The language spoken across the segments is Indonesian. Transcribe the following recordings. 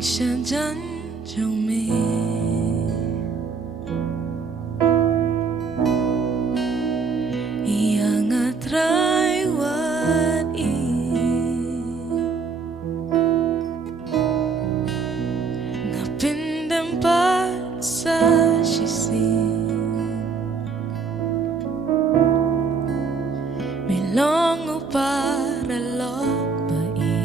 像真救命，iangat raiwat napindang sa sisi milongo para lokbain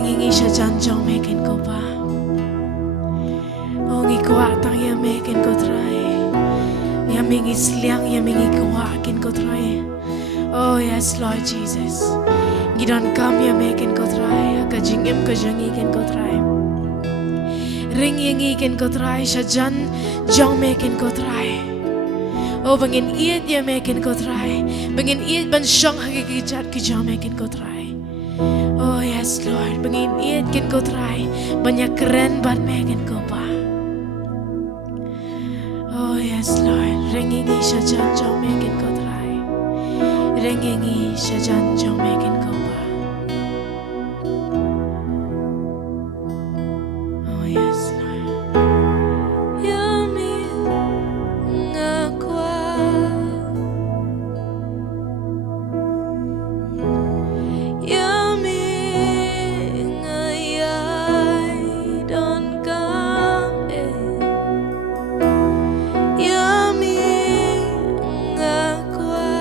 ringi siya janjong mekin ko pa. O ngi kuwa tang ya mekin ko try. Ya mingi sliang ya mingi kuwa kin ko try. Oh yes Lord Jesus. Gidon kam ya mekin ko try. Kajingim kajangi kin ko try. Ring yangi kin ko try siya jan jong mekin ko try. Oh bangin iit ya mekin ko try. Bangin iit ban syong hagigijat ki jong mekin ko try. Oh yes Lord, bangin iit kin ko try. Banyak keren ban mekin ko pa. Oh yes Lord, ringingi siya jan jong mekin ko try. Ringingi siya jan jong mekin ko pa. Oh yes Lord. Yummy ngakwa Yummy ngayay don kame Yummy ngakwa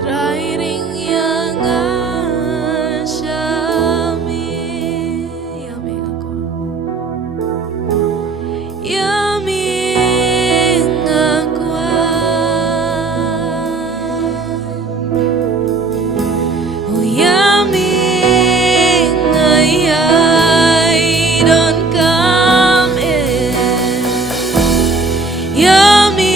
Try ring yang asyami Yummy ngakwa Yummy ngakwa Oh yummy ngayay don't come in Yummy